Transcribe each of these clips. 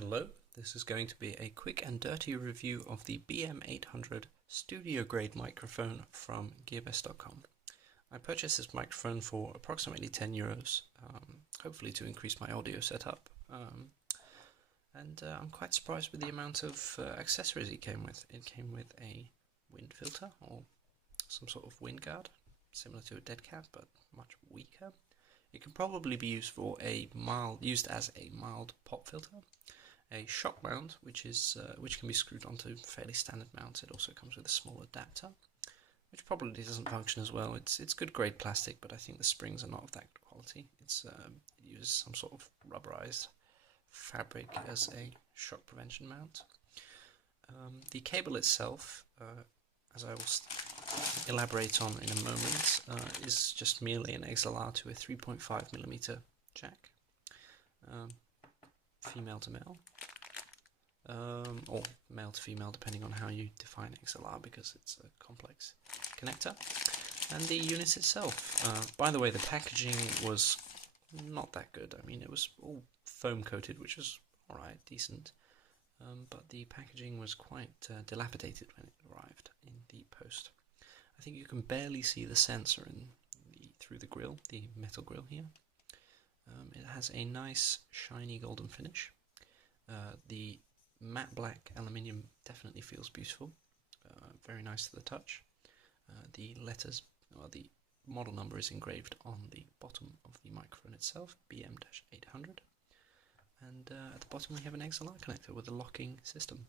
Hello, this is going to be a quick and dirty review of the BM-800 studio grade microphone from Gearbest.com. I purchased this microphone for approximately €10, hopefully to increase my audio setup, and I'm quite surprised with the amount of accessories it came with. It came with a wind filter or some sort of wind guard, similar to a dead cat but much weaker. It can probably be used as a mild pop filter. A shock mount, which can be screwed onto fairly standard mounts. It also comes with a small adapter, which probably doesn't function as well. It's good grade plastic, but I think the springs are not of that quality. It uses some sort of rubberized fabric as a shock prevention mount. The cable itself, as I will elaborate on in a moment, is just merely an XLR to a 3.5mm jack, female to male, or male to female depending on how you define XLR, because it's a complex connector. And the unit itself, by the way, the packaging was not that good. I mean, it was all foam coated, which was alright, decent, but the packaging was quite dilapidated when it arrived in the post. I think you can barely see the sensor through the grill, the metal grill here. It has a nice shiny golden finish. The matte black aluminium definitely feels beautiful, very nice to the touch. The letters, or the model number, is engraved on the bottom of the microphone itself, BM-800. And at the bottom we have an XLR connector with a locking system.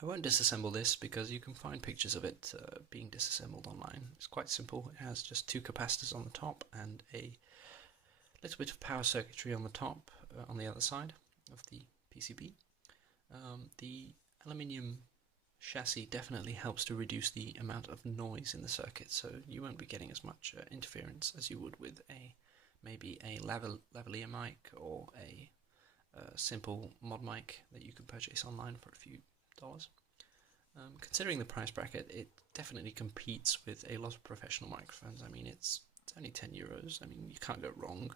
I won't disassemble this because you can find pictures of it being disassembled online. It's quite simple. It has just two capacitors on the top and a little bit of power circuitry on the top, on the other side of the PCB. The aluminium chassis definitely helps to reduce the amount of noise in the circuit, so you won't be getting as much interference as you would with maybe a lavalier mic or a simple mod mic that you can purchase online for a few dollars. Considering the price bracket, it definitely competes with a lot of professional microphones. I mean, it's only €10. I mean, you can't go wrong.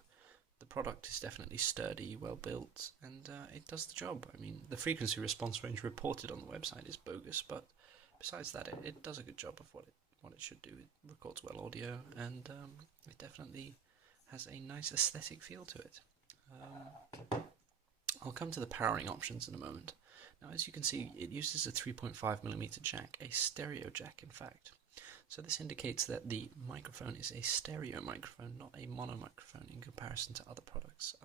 The product is definitely sturdy, well built, and it does the job. I mean, the frequency response range reported on the website is bogus, but besides that, it does a good job of what it should do. It records well audio, and it definitely has a nice aesthetic feel to it. I'll come to the powering options in a moment. Now, as you can see, it uses a 3.5mm jack, a stereo jack in fact. So this indicates that the microphone is a stereo microphone, not a mono microphone, in comparison to other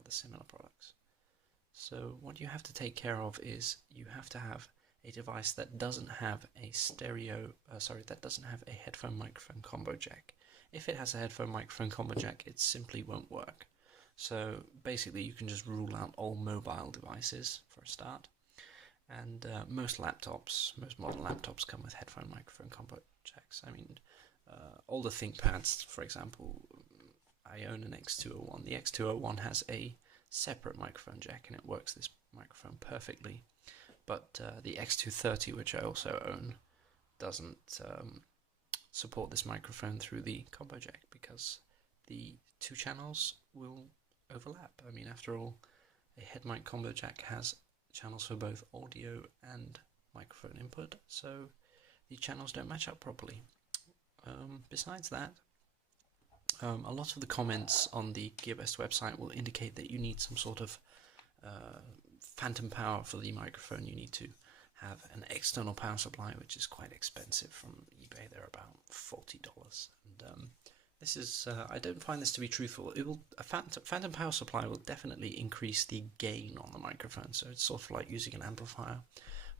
similar products. So what you have to take care of is you have to have a device that doesn't have a headphone microphone combo jack. If it has a headphone microphone combo jack, it simply won't work. So basically you can just rule out all mobile devices for a start. And most modern laptops come with headphone microphone combo jacks. I mean, all the ThinkPads, for example, I own an X201. The X201 has a separate microphone jack, and it works this microphone perfectly. But the X230, which I also own, doesn't support this microphone through the combo jack because the two channels will overlap. I mean, after all, a head mic combo jack has channels for both audio and microphone input, so the channels don't match up properly. Besides that, a lot of the comments on the Gearbest website will indicate that you need some sort of phantom power for the microphone. You need to have an external power supply, which is quite expensive. From eBay, they're about $40, and this is I don't find this to be truthful. A phantom power supply will definitely increase the gain on the microphone, so it's sort of like using an amplifier,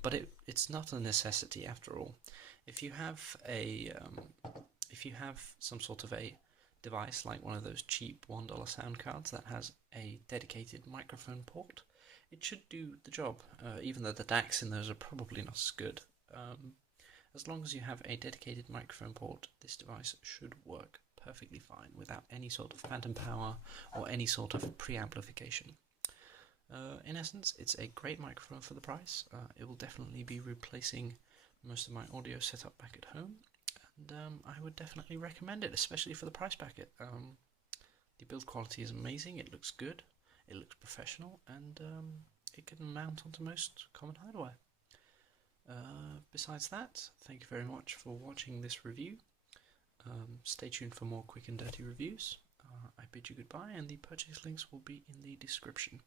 but it's not a necessity after all. If you have some sort of a device like one of those cheap $1 sound cards that has a dedicated microphone port, it should do the job, even though the DACs in those are probably not as good. As long as you have a dedicated microphone port, this device should work perfectly fine without any sort of phantom power or any sort of preamplification. In essence, it's a great microphone for the price. It will definitely be replacing most of my audio setup back at home, and I would definitely recommend it, especially for the price bracket. The build quality is amazing, it looks good, it looks professional, and it can mount onto most common hardware. Besides that, thank you very much for watching this review. Stay tuned for more quick and dirty reviews. I bid you goodbye, and the purchase links will be in the description.